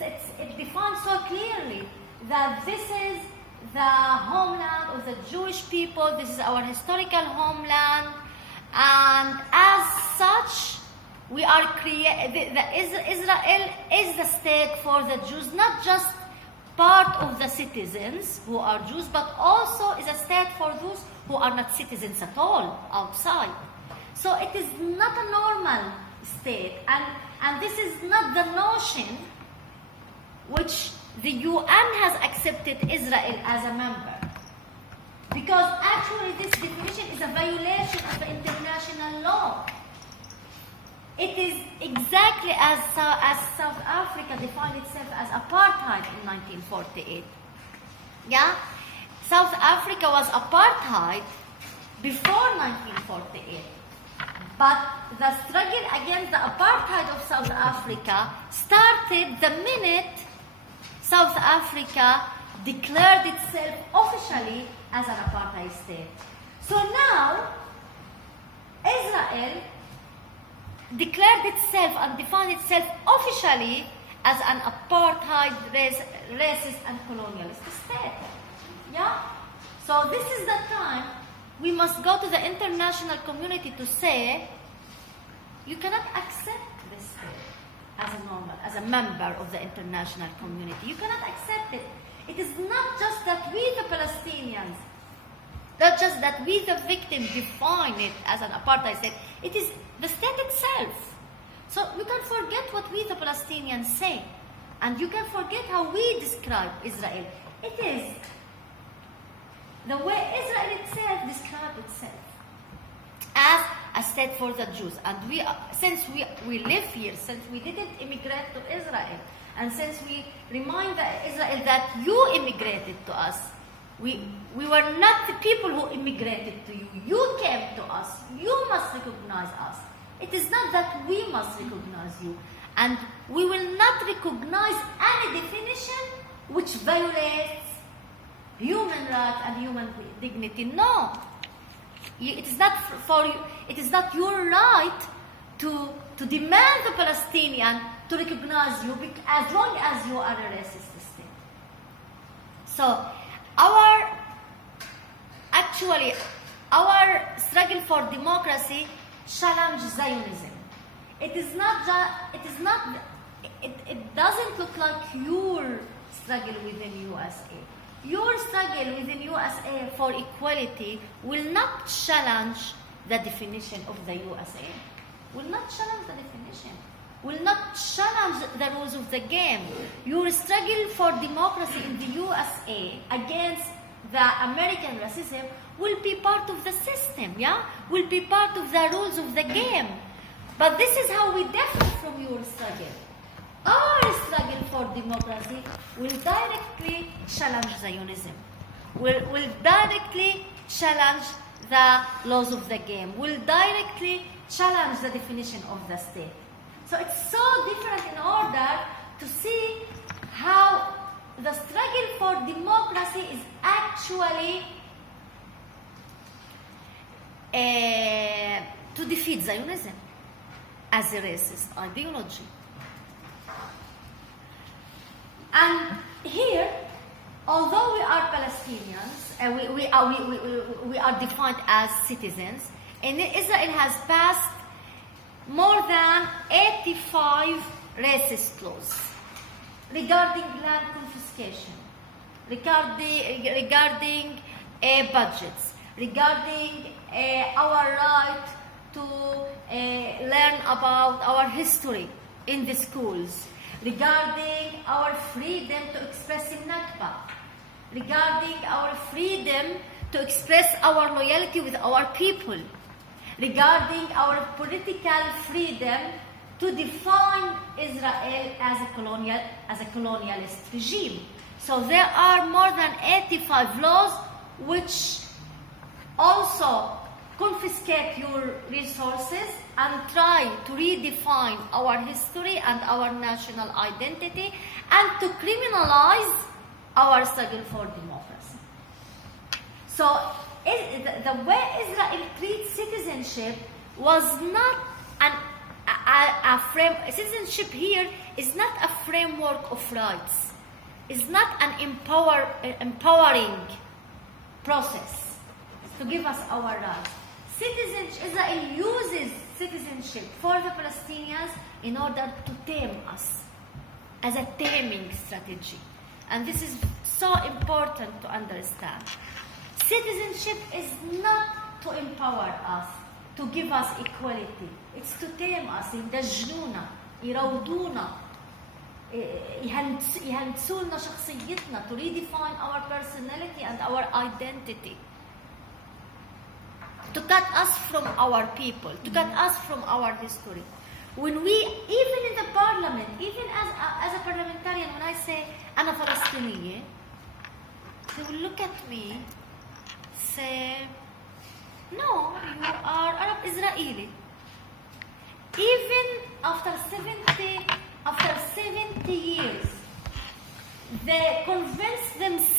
it defines so clearly that this is the homeland of the Jewish people. This is our historical homeland, and as such, we are Israel is the state for the Jews, not just part of the citizens who are Jews, but also is a state for those who are not citizens at all outside. So it is not a normal state, and this is not the notion which the UN has accepted Israel as a member. Because actually this definition is a violation of the international law. It is exactly as South Africa defined itself as apartheid in 1948. Yeah? South Africa was apartheid before 1948. But the struggle against the apartheid of South Africa started the minute South Africa declared itself officially as an apartheid state. So now, Israel declared itself and defined itself officially as an apartheid, racist and colonialist state. Yeah? So this is the time we must go to the international community to say, you cannot accept this state as a member of the international community. You cannot accept it. It is not just that we, the Palestinians, not just that we, the victims, define it as an apartheid state. It is the state itself. So you can forget what we, the Palestinians, say. And you can forget how we describe Israel. It is the way Israel itself describes itself as a state for the Jews. And since we live here, since we didn't immigrate to Israel, and since we remind Israel that you immigrated to us, we were not the people who immigrated to you. You came to us. You must recognize us. It is not that we must recognize you. And we will not recognize any definition which violates human rights and human dignity. No. It is not for you. It is not your right to demand the Palestinian to recognize you as long as you are a racist state. So our struggle for democracy challenges Zionism. It doesn't look like your struggle within USA. Your struggle within USA for equality will not challenge the definition of the USA. Will not challenge the definition. Will not challenge the rules of the game. Your struggle for democracy in the USA against the American racism will be part of the system, yeah? Will be part of the rules of the game. But this is how we differ from your struggle. Our struggle for democracy will directly challenge Zionism. Will directly challenge the laws of the game. Will directly challenge the definition of the state. So it's so different in order to see how the struggle for democracy is actually to defeat Zionism as a racist ideology. And here, although we are Palestinians, we are defined as citizens, and Israel has passed more than 85 racist laws regarding land confiscation, regarding budgets, regarding our right to learn about our history in the schools, regarding our freedom to express in Nakba, regarding our freedom to express our loyalty with our people, regarding our political freedom to define Israel as a colonialist regime. So there are more than 85 laws which also confiscate your resources and try to redefine our history and our national identity and to criminalize our struggle for democracy. So the way Israel treats citizenship was not citizenship here is not a framework of rights. It's not an empowering process to give us our rights. Israel uses citizenship for the Palestinians in order to tame us as a taming strategy. And this is so important to understand. Citizenship is not to empower us, to give us equality. It's to tame us. يدجنونا، يروضونا، يهندسولنا شخصيتنا, to redefine our personality and our identity. To cut us from our people, to cut us from our history. When we, even in the parliament, even as a parliamentarian, when I say أنا فلسطينية, they will look at me, say, no, you are Arab Israeli. Even after 70 years, they convince themselves